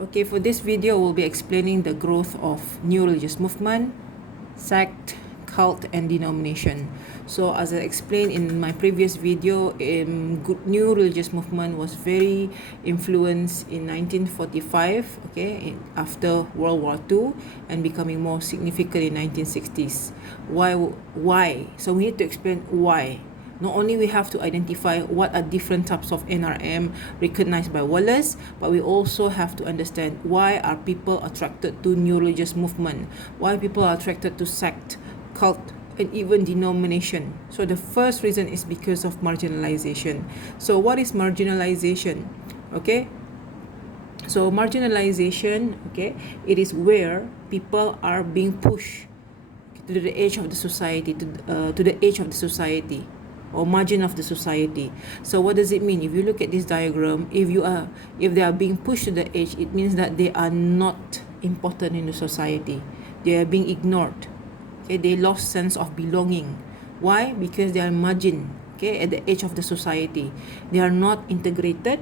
Okay, for this video, we'll be explaining the growth of new religious movement, sect, cult, and denomination. So, as I explained in my previous video, new religious movement was very influenced in 1945, okay, after World War II, and becoming more significant in 1960s. Why? So we need to explain why. Not only we have to identify what are different types of NRM recognized by Wallace, but we also have to understand why are people attracted to new religious movement, why people are attracted to sect, cult, and even denomination. So the first reason is because of marginalization. So what is marginalization? Okay, so marginalization, okay, it is where people are being pushed to the edge of the society, to the edge of the society, or margin of the society. So what does it mean? If you look at this diagram, if they are being pushed to the edge, it means that they are not important in the society. They are being ignored. Okay, they lost sense of belonging. Why? Because they are margin, okay, at the edge of the society. They are not integrated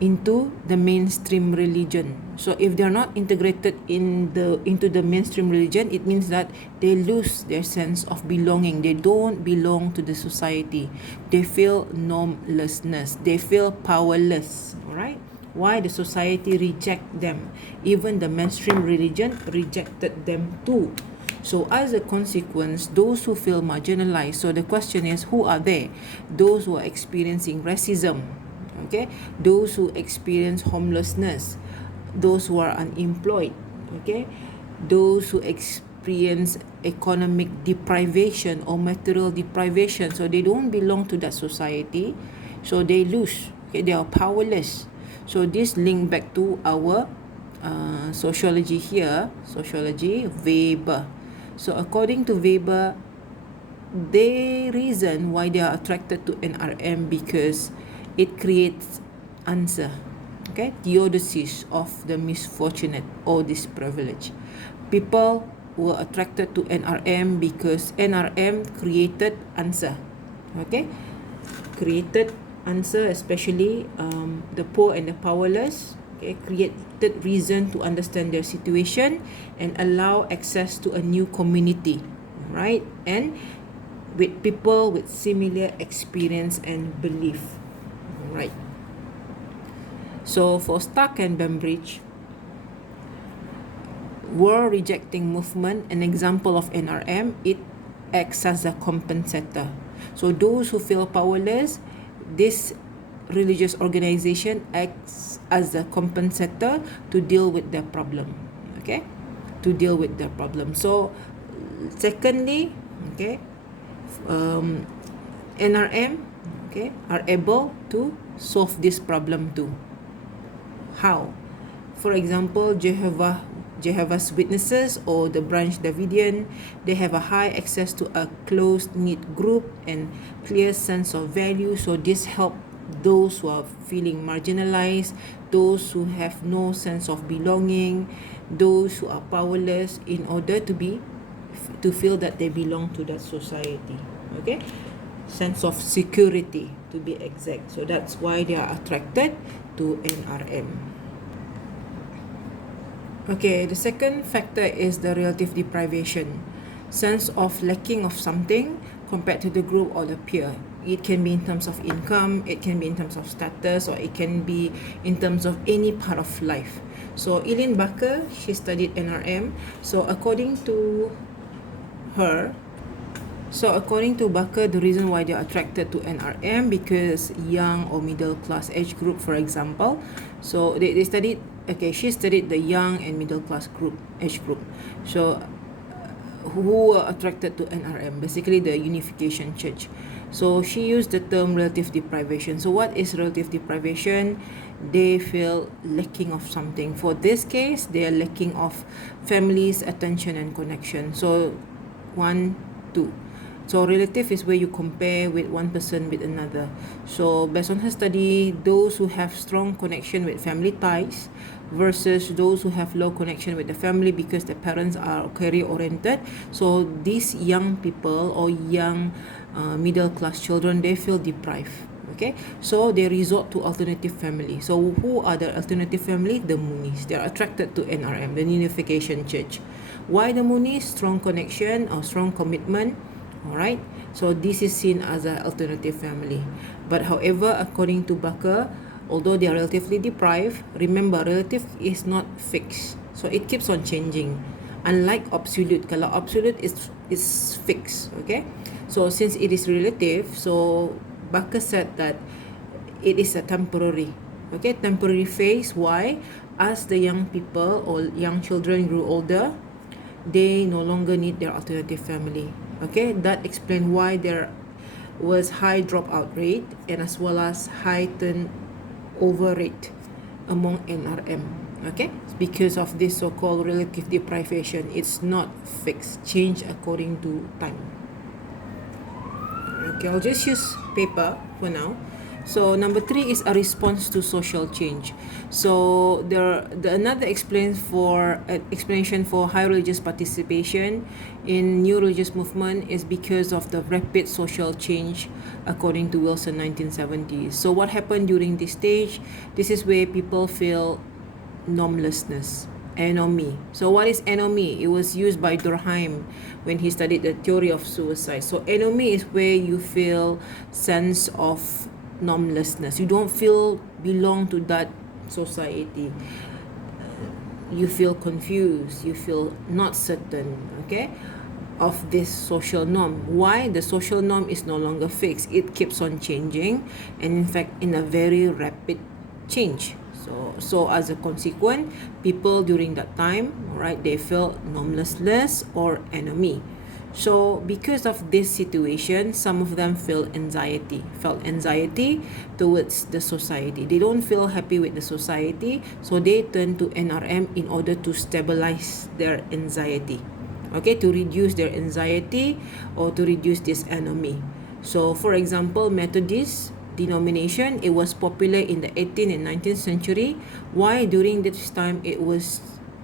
into the mainstream religion. So if they are not integrated into the mainstream religion, it means that they lose their sense of belonging. They don't belong to the society. They feel normlessness. They feel powerless. All right? Why? The society reject them. Even the mainstream religion rejected them too. So as a consequence, those who feel marginalized, so the question is, who are they? Those who are experiencing racism, okay, those who experience homelessness, those who are unemployed, okay, those who experience economic deprivation or material deprivation. So they don't belong to that society, so they lose, okay, they are powerless. So this link back to our sociology here, sociology, Weber. So according to Weber, the reason why they are attracted to NRM because it creates answer, okay, theodicies of the misfortunate or disprivileged. People were attracted to NRM because NRM created answer, okay, created answer, especially the poor and the powerless, okay, created reason to understand their situation and allow access to a new community, right, and with people with similar experience and belief, right. So for Stark and Bembridge, were rejecting movement, an example of NRM, it acts as a compensator. So those who feel powerless, this religious organization acts as a compensator to deal with their problem, okay, to deal with their problem. So secondly, okay, NRM, okay, are able to solve this problem too. How? For example, Jehovah's Witnesses or the Branch Davidian, they have a high access to a close-knit group and clear sense of value. So this help those who are feeling marginalized, those who have no sense of belonging, those who are powerless, in order to feel that they belong to that society. Okay, sense of security to be exact. So that's why they are attracted to NRM. Okay, the second factor is the relative deprivation, sense of lacking of something compared to the group or the peer. It can be in terms of income, it can be in terms of status, or it can be in terms of any part of life. So Eileen Barker, she studied NRM. So according to Barker, the reason why they are attracted to NRM because young or middle class age group, for example. So they studied, okay, she studied the young and middle class age group. So who were attracted to NRM, basically the Unification Church. So she used the term relative deprivation. So what is relative deprivation? They feel lacking of something. For this case, they are lacking of family's attention and connection. So 1, 2. So relative is where you compare with one person with another. So based on her study, those who have strong connection with family ties versus those who have low connection with the family because the parents are career oriented. So these young people or young middle class children, they feel deprived. Okay, so they resort to alternative family. So who are the alternative family? The Moonies. They are attracted to NRM, the Unification Church. Why the Moonies? Strong connection or strong commitment. All right, so this is seen as an alternative family. But however, according to Barker, although they are relatively deprived, remember, relative is not fixed, so it keeps on changing. Unlike absolute, kalau absolute is fixed. Okay, so since it is relative, so Barker said that it is a temporary, okay, temporary phase. Why? As the young people or young children grew older, they no longer need their alternative family. Okay, that explains why there was high dropout rate and as well as high turnover rate among NRM. Okay, because of this so-called relative deprivation. It's not fixed, change according to time. Okay, I'll just use paper for now. So number 3 is a response to social change. So another explanation for high religious participation in new religious movement is because of the rapid social change according to Wilson 1970s. So what happened during this stage? This is where people feel normlessness, anomie. So what is anomie? It was used by Durkheim when he studied the theory of suicide. So anomie is where you feel sense of normlessness. You don't feel belong to that society. You feel confused. You feel not certain. Okay, of this social norm. Why? The social norm is no longer fixed. It keeps on changing, and in fact, in a very rapid change. So as a consequence, people during that time, right, they felt normlessness or anomie. So because of this situation, some of them felt anxiety towards the society. They don't feel happy with the society, so they turn to NRM in order to stabilize their anxiety. Okay, to reduce their anxiety or to reduce this anomie. So for example, Methodist denomination, it was popular in the 18th and 19th century. Why? During this time, it was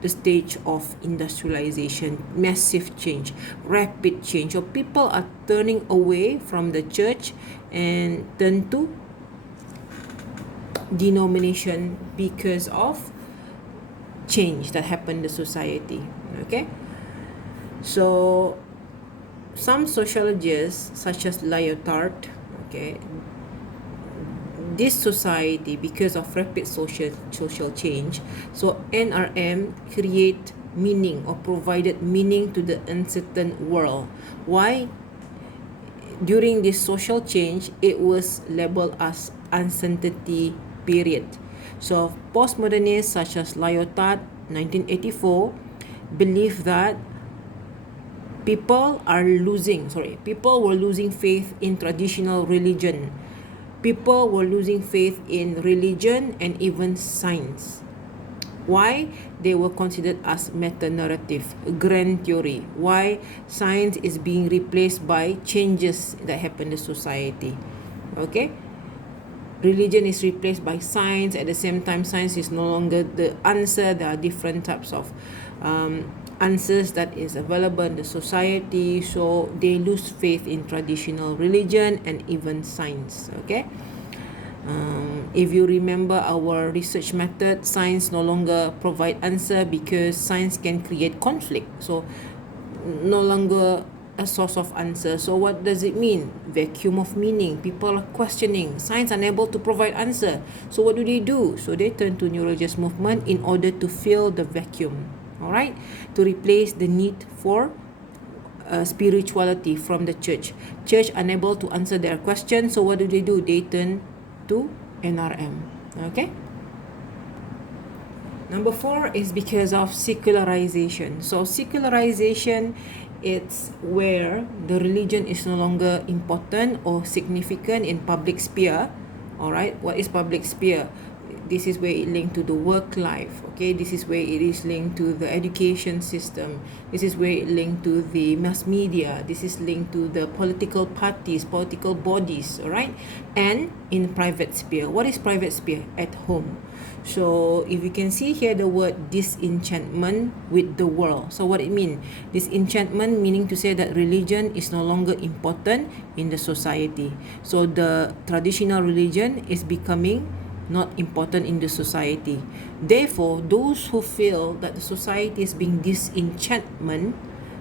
the stage of industrialization, massive change, rapid change. So people are turning away from the church and turn to denomination because of change that happened in the society. Okay, so some sociologists such as Lyotard, okay, this society, because of rapid social change, so NRM create meaning or provided meaning to the uncertain world. Why? During this social change, it was labeled as uncertainty period. So postmodernists such as Lyotard 1984 believe that people were losing faith in traditional religion. People were losing faith in religion and even science. Why? They were considered as meta-narrative, grand theory. Why? Science is being replaced by changes that happen in society. Okay? Religion is replaced by science. At the same time, science is no longer the answer. There are different types of answers that is available in the society, so they lose faith in traditional religion and even science. Okay, if you remember our research method, science no longer provide answer because science can create conflict, so no longer a source of answer. So what does it mean? Vacuum of meaning. People are questioning. Science unable to provide answer. So what do? So they turn to new religious movement in order to fill the vacuum. All right, to replace the need for spirituality from the church. Church unable to answer their question, so what do? They turn to NRM. Okay. Number 4 is because of secularization. So secularization, it's where the religion is no longer important or significant in public sphere. All right, what is public sphere? this is where it linked to the work life. Okay, this is where it is linked to the education system. This is where it linked to the mass media. This is linked to the political parties, political bodies. All right, and in private sphere. What is private sphere? At home. So if you can see here the word disenchantment with the world. So what it means? Disenchantment meaning to say that religion is no longer important in the society. So the traditional religion is becoming not important in the society. Therefore, those who feel that the society is being disenchantment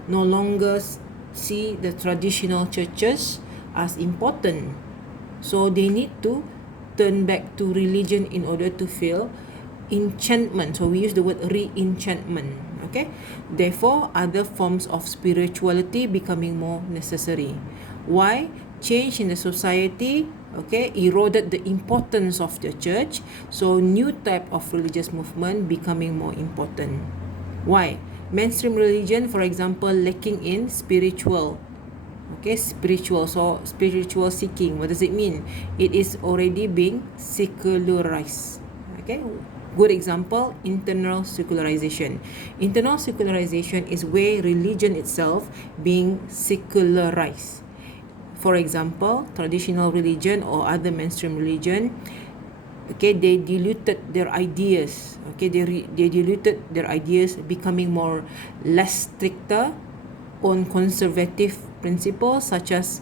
no longer see the traditional churches as important. So they need to turn back to religion in order to feel enchantment. So we use the word re-enchantment. Okay, therefore other forms of spirituality becoming more necessary. Why? Change in the society, okay, eroded the importance of the church. So new type of religious movement becoming more important. Why? Mainstream religion, for example, lacking in spiritual. Okay, spiritual. So spiritual seeking, what does it mean? It is already being secularized. Okay, good example, internal secularization. Internal secularization is where religion itself being secularized. For example, traditional religion or other mainstream religion, okay, they diluted their ideas. Okay, they diluted their ideas, becoming more less stricter on conservative principles such as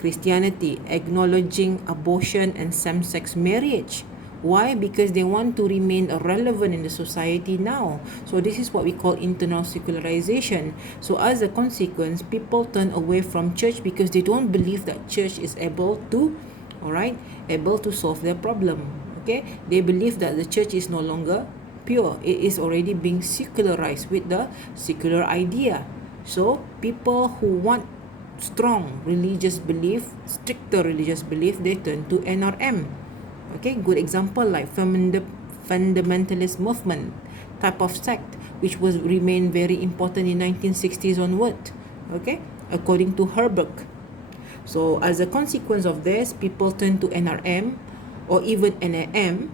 Christianity, acknowledging abortion and same-sex marriage. Why? Because they want to remain relevant in the society now. So this is what we call internal secularization. So as a consequence, people turn away from church because they don't believe that church is able to, able to solve their problem. Okay, they believe that the church is no longer pure. It is already being secularized with the secular idea. So people who want strong religious belief, stricter religious belief, they turn to NRM. Okay, good example like fundamentalist movement type of sect, which was remain very important in 1960s onward. Okay, according to her book. So as a consequence of this, people turn to NRM or even NAM,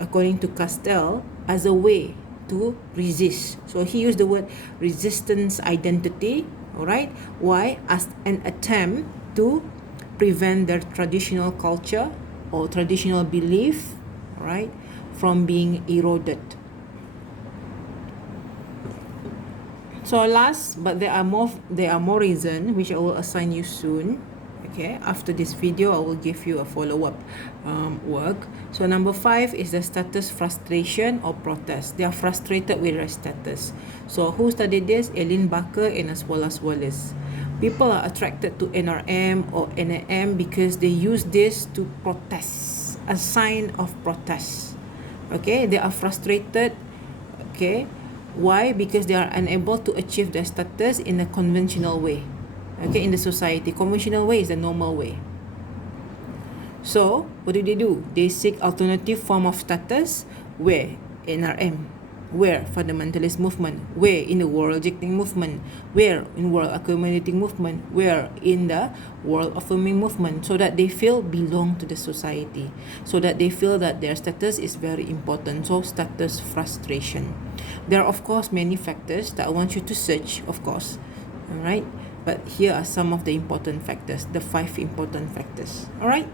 according to Castell, as a way to resist. So he used the word resistance identity. Alright, why? As an attempt to prevent their traditional culture or traditional belief, right, from being eroded. So last, but there are more reasons which I will assign you soon. Okay, after this video I will give you a follow-up work. So number 5 is the status frustration or protest. They are frustrated with their status. So who studied this? Eileen Barker and as well as Wallace. People are attracted to NRM or NAM because they use this to protest, a sign of protest. Okay, they are frustrated. Okay, why? Because they are unable to achieve their status in a conventional way. Okay, in the society, conventional way is the normal way. So what do? They seek alternative form of status. Where? NRM. Where? Fundamentalist movement. Where? In the world rejecting movement. Where? In world accommodating movement. Where? In the world affirming movement. So that they feel belong to the society. So that they feel that their status is very important. So status frustration. There are of course many factors that I want you to search, of course. Alright. But here are some of the important factors, the 5 important factors. Alright.